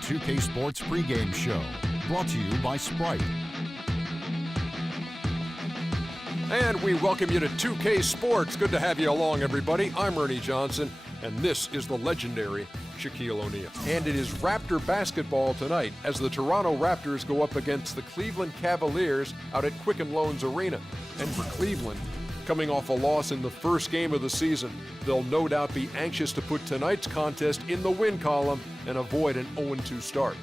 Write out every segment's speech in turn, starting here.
2K Sports pregame show, brought to you by Sprite. And we welcome you to 2K Sports. Good to have you along, everybody. I'm Ernie Johnson, and this is the legendary Shaquille O'Neal. And it is Raptor basketball tonight as the Toronto Raptors go up against the Cleveland Cavaliers out at Quicken Loans Arena. And for Cleveland, coming off a loss in the first game of the season, they'll no doubt be anxious to put tonight's contest in the win column and avoid an 0-2 start.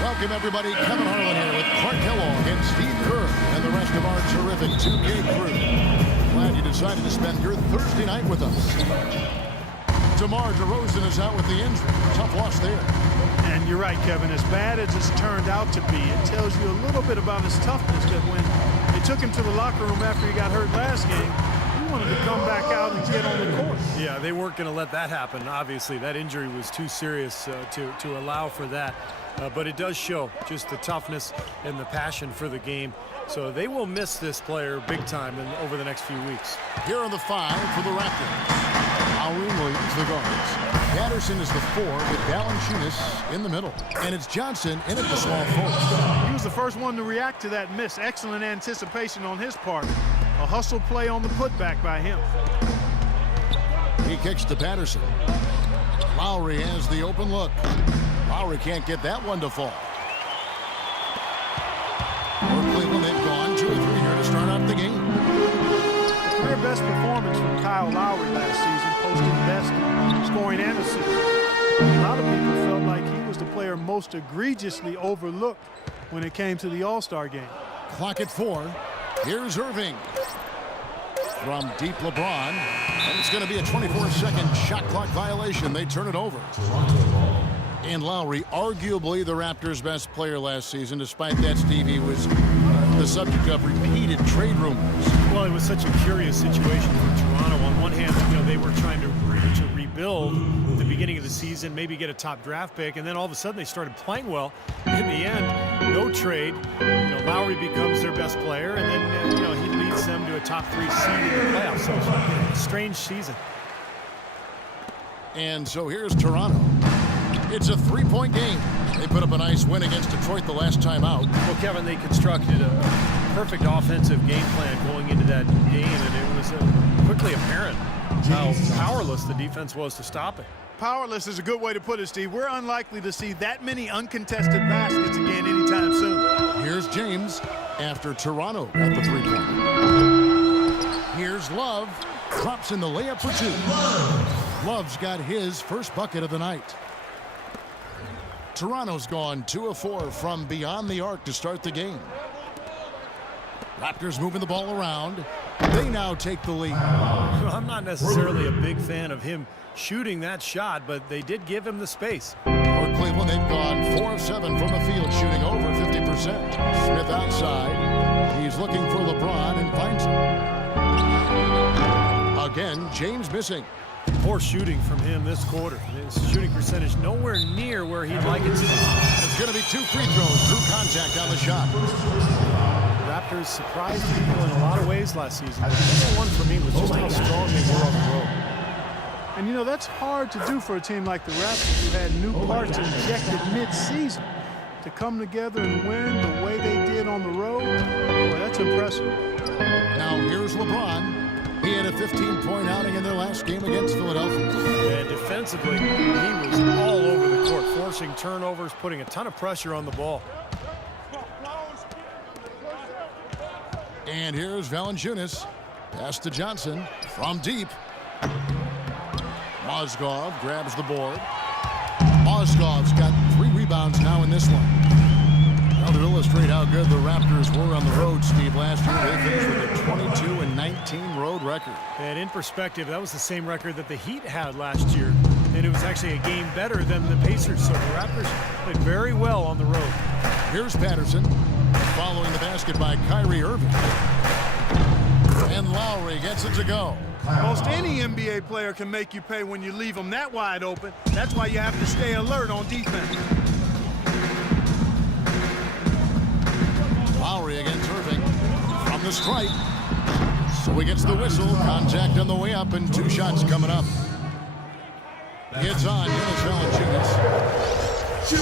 Welcome, everybody. Kevin Harlan here with Clark Kellogg and Steve Kerr and the rest of our terrific 2K crew. Glad you decided to spend your Thursday night with us. DeMar DeRozan is out with the injury. Tough loss there. And you're right, Kevin. As bad as it's turned out to be, it tells you a little bit about his toughness, that when they took him to the locker room after he got hurt last game, he wanted to come back out and get on the court. Yeah, they weren't going to let that happen. Obviously, that injury was too serious to allow for that. But it does show just the toughness and the passion for the game. So they will miss this player big time over the next few weeks. Here are the five for the Raptors. Lowry and Williams, the guards. Patterson is the 4 with Valanciunas in the middle. And it's Johnson in at the small forward. He was the first one to react to that miss. Excellent anticipation on his part. A hustle play on the putback by him. He kicks to Patterson. Lowry has the open look. Lowry can't get that one to fall. For Cleveland, they've gone 2 or 3 here to start out the game. Career best performance from Kyle Lowry last season, posting best in scoring and assists. A lot of people felt like he was the player most egregiously overlooked when it came to the All-Star game. Clock at 4. Here's Irving. From deep LeBron. And it's going to be a 24-second shot clock violation. They turn it over. And Lowry, arguably the Raptors' best player last season. Despite that, Steve, he was the subject of repeated trade rumors. Well, it was such a curious situation for Toronto. On one hand, they were trying to rebuild at the beginning of the season, maybe get a top draft pick, and then all of a sudden they started playing well. In the end, no trade. Lowry becomes their best player, and then he leads them to a top 3 seed in the playoffs. So it's a strange season. And so here's Toronto. It's a 3-point game. They put up a nice win against Detroit the last time out. Well, Kevin, they constructed a perfect offensive game plan going into that game, and it was quickly apparent how powerless the defense was to stop it. Powerless is a good way to put it, Steve. We're unlikely to see that many uncontested baskets again anytime soon. Here's James after Toronto got the 3-point. Here's Love. Drops in the layup for 2. Love's got his first bucket of the night. Toronto's gone 2 of 4 from beyond the arc to start the game. Raptors moving the ball around. They now take the lead. I'm not necessarily a big fan of him shooting that shot, but they did give him the space. For Cleveland, they've gone 4 of 7 from the field, shooting over 50%. Smith outside. He's looking for LeBron and finds him. Again, James missing. Poor shooting from him this quarter. His shooting percentage nowhere near where he'd like it to be. It's going to be 2 free throws. Drew contact on the shot. Raptors surprised people in a lot of ways last season. The number one for me was just how strong they were on the road. And that's hard to do for a team like the Raptors, who had new parts injected mid-season. To come together and win the way they did on the road, boy, that's impressive. Now here's LeBron. He had a 15-point outing in their last game against Philadelphia. And defensively, he was all over the court, forcing turnovers, putting a ton of pressure on the ball. And here's Valanciunas. Pass to Johnson from deep. Mozgov grabs the board. Mozgov's got 3 rebounds now in this one. Now to illustrate how good the Raptors were on the road, Steve, last year, they finished with a 22-19 road record. And in perspective, that was the same record that the Heat had last year. And it was actually a game better than the Pacers. So the Raptors played very well on the road. Here's Patterson. Following the basket by Kyrie Irving. And Lowry gets it to go. Most any NBA player can make you pay when you leave them that wide open. That's why you have to stay alert on defense. Lowry against Irving from the stripe. So he gets the whistle. Contact on the way up and 2 shots coming up. It's on Jonas Valanciunas.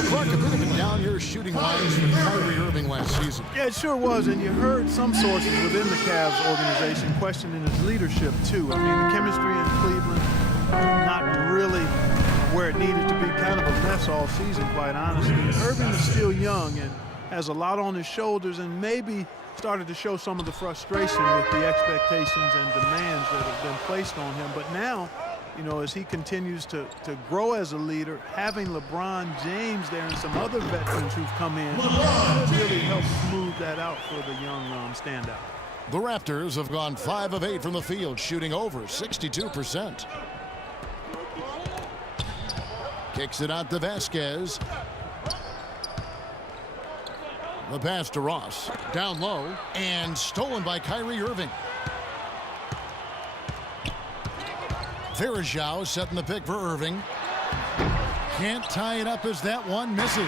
Clark, a bit of a down year shooting wise for Kyrie Irving last season. Yeah, it sure was, and you heard some sources within the Cavs organization questioning his leadership too. I mean, the chemistry in Cleveland, not really where it needed to be, kind of a mess all season, quite honestly. Irving is still young and has a lot on his shoulders, and maybe started to show some of the frustration with the expectations and demands that have been placed on him. But now, you know, as he continues to grow as a leader, having LeBron James there and some other veterans who've come in really helps smooth that out for the young standout. The Raptors have gone 5 of 8 from the field, shooting over 62%. Kicks it out to Vasquez. The pass to Ross. Down low and stolen by Kyrie Irving. Verajao setting the pick for Irving. Can't tie it up as that one misses.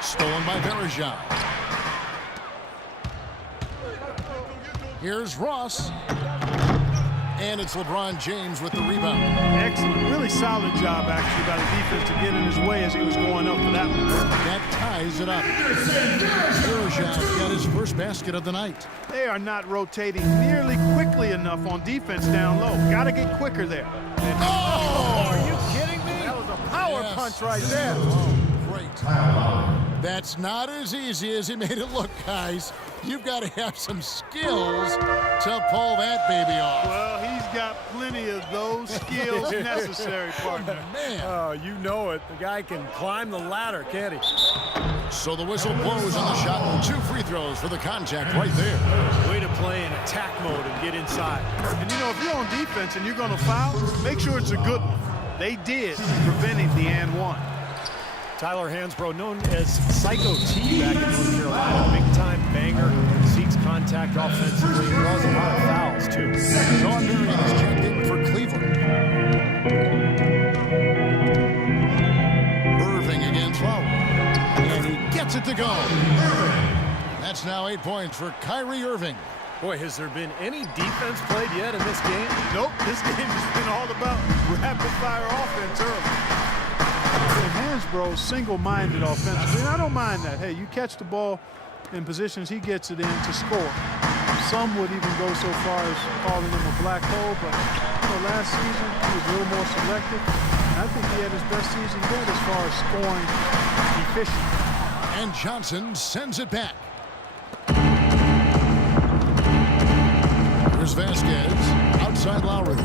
Stolen by Verajao. Here's Ross. And it's LeBron James with the rebound. Excellent. Really solid job, actually, by the defense to get in his way as he was going up for that one. That ties it up. Verajao got his first basket of the night. They are not rotating nearly quickly enough on defense down low. Got to get quicker there. Oh! Are you kidding me? That was a power punch right there. Oh, great. That's not as easy as he made it look, guys. You've got to have some skills to pull that baby off. Well, he's got plenty of those skills necessary, partner. Man. Oh, you know it. The guy can climb the ladder, can't he? So the whistle blows on the shot and 2 free throws for the contact right there. Way to play in attack mode and get inside. And, you know, if you're on defense and you're going to foul, make sure it's a good one. They did, preventing the and one. Tyler Hansbrough, known as Psycho T back in North Carolina. Big-time banger, seeks contact offensively, draws a lot of fouls, too. Sean Marion is checked in for Cleveland. Irving against Lowry. And he gets it to go. That's now 8 points for Kyrie Irving. Boy, has there been any defense played yet in this game? Nope, this game has been all about rapid-fire offense early. Hansbrough's single-minded offensively, and I don't mind that. Hey, you catch the ball in positions he gets it in to score. Some would even go so far as calling him a black hole, but you know, last season he was a little more selective. And I think he had his best season yet as far as scoring efficient. And Johnson sends it back. Here's Vasquez outside Lowry.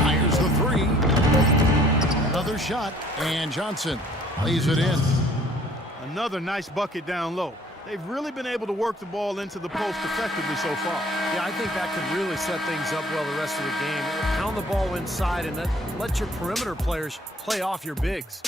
Fires the 3. Another shot, and Johnson lays it in. Another nice bucket down low. They've really been able to work the ball into the post effectively so far. Yeah, I think that could really set things up well the rest of the game. Pound the ball inside and then let your perimeter players play off your bigs.